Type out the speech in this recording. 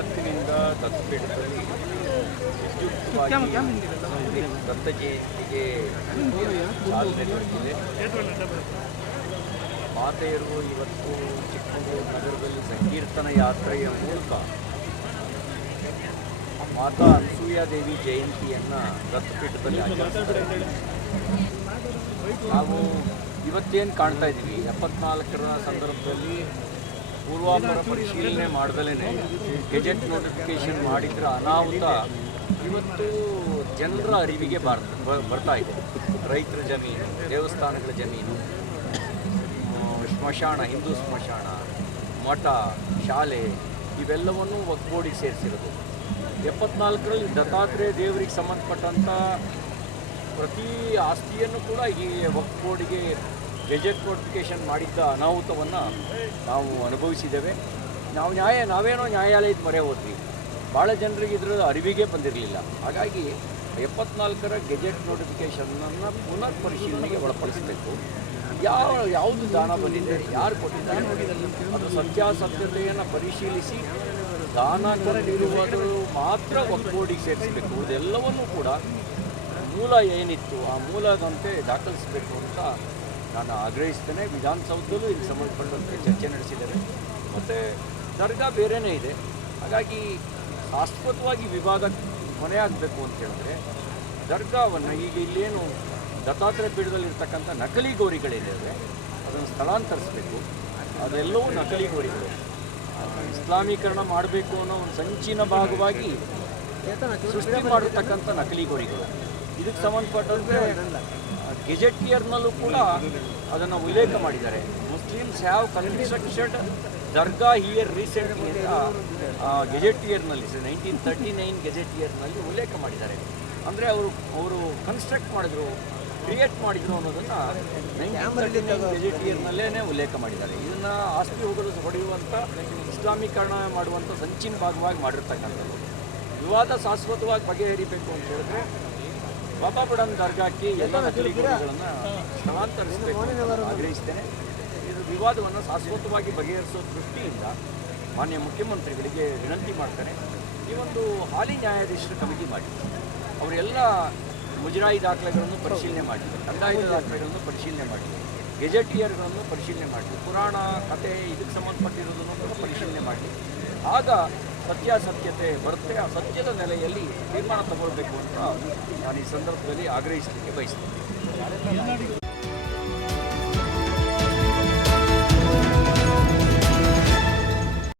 ಇವತ್ತಿನಿಂದ ದತ್ತಪೀಠದಲ್ಲಿ ವಿದ್ಯುಕ್ತವಾಗಿ ದತ್ತ ಜಯಂತಿಗೆ ಚಾಲನೆ ದೊರೆತಿದೆ. ಮಾತೆಯರು ಇವತ್ತು ಚಿಕ್ಕಮಗಳೂರು ನಗರದಲ್ಲಿ ಸಂಕೀರ್ತನ ಯಾತ್ರೆಯ ಮೂಲಕ ಮಾತಾ ಅನಸೂಯಾದೇವಿ ಜಯಂತಿಯನ್ನು ದತ್ತಪೀಠದಲ್ಲಿ ಆಚರಿಸ್ತಾರೆ. ನಾವು ಇವತ್ತೇನು ಕಾಣ್ತಾ ಇದ್ದೀವಿ, 74ರ ಸಂದರ್ಭದಲ್ಲಿ ಪೂರ್ವಾಪರ ಪರಿಶೀಲನೆ ಮಾಡ್ದಲೇ ಗೆಜೆಟ್ ನೋಟಿಫಿಕೇಶನ್ ಮಾಡಿದ್ರ ಅನಾಹುತ ಇವತ್ತು ಜನರ ಅರಿವಿಗೆ ಬರ್ತಾ ಇದೆ. ರೈತರ ಜಮೀನು, ದೇವಸ್ಥಾನಗಳ ಜಮೀನು, ಸ್ಮಶಾನ, ಹಿಂದೂ ಸ್ಮಶಾನ, ಮಠ, ಶಾಲೆ ಇವೆಲ್ಲವನ್ನು ವಕ್ಫ್ ಬೋರ್ಡಿಗೆ ಸೇರಿಸಿರೋದು. 74ರಲ್ಲಿ ದತ್ತಾತ್ರೇಯ ದೇವರಿಗೆ ಸಂಬಂಧಪಟ್ಟಂಥ ಪ್ರತಿ ಆಸ್ತಿಯನ್ನು ಕೂಡ ಈ ವಕ್ಫ್ ಬೋರ್ಡಿಗೆ ಗೆಜೆಟ್ ನೋಟಿಫಿಕೇಷನ್ ಮಾಡಿದ್ದ ಅನಾಹುತವನ್ನು ನಾವು ಅನುಭವಿಸಿದ್ದೇವೆ. ನಾವೇನೋ ನ್ಯಾಯಾಲಯದ ಮೊರೆ ಹೋದ್ವಿ. ಭಾಳ ಜನರಿಗೆ ಇದರ ಅರಿವಿಗೆ ಬಂದಿರಲಿಲ್ಲ. ಹಾಗಾಗಿ 74ರ ಗೆಜೆಟ್ ನೋಟಿಫಿಕೇಷನನ್ನು ಪುನರ್ ಪರಿಶೀಲನೆಗೆ ಒಳಪಡಿಸಬೇಕು. ಯಾವುದು ದಾನ ಬಂದಿದೆ, ಯಾರು ಕೊಟ್ಟಿದ್ದಾರೆ, ಅದು ಸತ್ಯಾಸತ್ಯತೆಯನ್ನು ಪರಿಶೀಲಿಸಿ ದಾನ ಕೊಟ್ಟಿರುವುದು ಮಾತ್ರ ವಕ್ಫ್ ಬೋರ್ಡಿಗೆ ಸೇರಿಸಬೇಕು. ಇದೆಲ್ಲವನ್ನೂ ಕೂಡ ಮೂಲ ಏನಿತ್ತು ಆ ಮೂಲದಂತೆ ದಾಖಲಿಸಬೇಕು ಅಂತ ನಾನು ಆಗ್ರಹಿಸ್ತೇನೆ. ವಿಧಾನಸೌಧದಲ್ಲೂ ಇದಕ್ಕೆ ಸಂಬಂಧಪಟ್ಟಂತೆ ಚರ್ಚೆ ನಡೆಸಿದ್ದಾರೆ. ಮತ್ತು ದರ್ಗಾ ಬೇರೆಯೇ ಇದೆ. ಹಾಗಾಗಿ ಶಾಶ್ವತವಾಗಿ ವಿವಾದ ಕೊನೆಯಾಗಬೇಕು ಅಂತ ಹೇಳಿದ್ರೆ ದರ್ಗಾವನ್ನು ಈಗ ಇಲ್ಲೇನು ದತ್ತಾತ್ರೇಯ ಪೀಠದಲ್ಲಿರ್ತಕ್ಕಂಥ ನಕಲಿ ಗೌರಿಗಳೇನಿದೆ ಅದನ್ನು ಸ್ಥಳಾಂತರಿಸಬೇಕು. ಅದೆಲ್ಲವೂ ನಕಲಿ ಗೌರಿಗಳು. ಇಸ್ಲಾಮೀಕರಣ ಮಾಡಬೇಕು ಅನ್ನೋ ಒಂದು ಸಂಚಿನ ಭಾಗವಾಗಿ ಸೃಷ್ಟಿ ಮಾಡಿರ್ತಕ್ಕಂಥ ನಕಲಿ ಗೌರಿಗಳು. ಇದಕ್ಕೆ ಸಂಬಂಧಪಟ್ಟಂತೆ ಗೆಜೆಟಿಯರ್ನಲ್ಲೂ ಕೂಡ ಅದನ್ನು ಉಲ್ಲೇಖ ಮಾಡಿದ್ದಾರೆ. Muslims have constructed dargah here recently ಅಂತ ಗೆಜೆಟಿಯರ್ನಲ್ಲಿ 1939 ಗೆಜೆಟಿಯರ್ನಲ್ಲಿ ಉಲ್ಲೇಖ ಮಾಡಿದ್ದಾರೆ. ಅಂದರೆ ಅವರು ಕನ್ಸ್ಟ್ರಕ್ಟ್ ಮಾಡಿದ್ರು, ಕ್ರಿಯೇಟ್ ಮಾಡಿದ್ರು ಅನ್ನೋದನ್ನು 1939 ಗೆಜೆಟಿಯರ್ನಲ್ಲೇ ಉಲ್ಲೇಖ ಮಾಡಿದ್ದಾರೆ. ಇದನ್ನು ಆಸ್ತಿ ಹೊಡೆಯುವಂಥ, ಇಸ್ಲಾಮೀಕರಣ ಮಾಡುವಂಥ ಸಂಚಿನ ಭಾಗವಾಗಿ ಮಾಡಿರ್ತಕ್ಕಂಥದ್ದು. ವಿವಾದ ಶಾಶ್ವತವಾಗಿ ಬಗೆಹರಿಬೇಕು ಅಂತ ಹೇಳಿದ್ರೆ ಬಾಬಾ ಬುಡನ್ ದರ್ಗಾಕ್ಕೆ ಎಲ್ಲ ನಕಲಿ ಗೌರಿಗಳನ್ನು ಸ್ಥಳಾಂತರಿಸಬೇಕು ಅಂತ ಆಗ್ರಹಿಸ್ತೇನೆ. ಇದು ವಿವಾದವನ್ನು ಶಾಶ್ವತವಾಗಿ ಬಗೆಹರಿಸೋ ದೃಷ್ಟಿಯಿಂದ ಮಾನ್ಯ ಮುಖ್ಯಮಂತ್ರಿಗಳಿಗೆ ವಿನಂತಿ ಮಾಡ್ತಾರೆ. ಈ ಒಂದು ಹಾಲಿ ನ್ಯಾಯಾಧೀಶರ ಕಮಿಟಿ ಮಾಡಿ ಅವರೆಲ್ಲ ಮುಜರಾಯಿ ದಾಖಲೆಗಳನ್ನು ಪರಿಶೀಲನೆ ಮಾಡಿ, ಕಂದಾಯದ ದಾಖಲೆಗಳನ್ನು ಪರಿಶೀಲನೆ ಮಾಡಿ, ಗೆಜೆಟಿಯರ್ಗಳನ್ನು ಪರಿಶೀಲನೆ ಮಾಡಿ, ಪುರಾಣ ಕಥೆ ಇದಕ್ಕೆ ಸಂಬಂಧಪಟ್ಟಿರೋದನ್ನು ಕೂಡ ಪರಿಶೀಲನೆ ಮಾಡಿ. ಆಗ ಸತ್ಯಾಸತ್ಯತೆ ಬರುತ್ತೆ. ಆ ಸತ್ಯದ ನೆಲೆಯಲ್ಲಿ ತೀರ್ಮಾನ ತಗೊಳ್ಬೇಕು ಅಂತ ನಾನು ಈ ಸಂದರ್ಭದಲ್ಲಿ ಆಗ್ರಹಿಸಲಿಕ್ಕೆ ಬಯಸ್ತೇನೆ.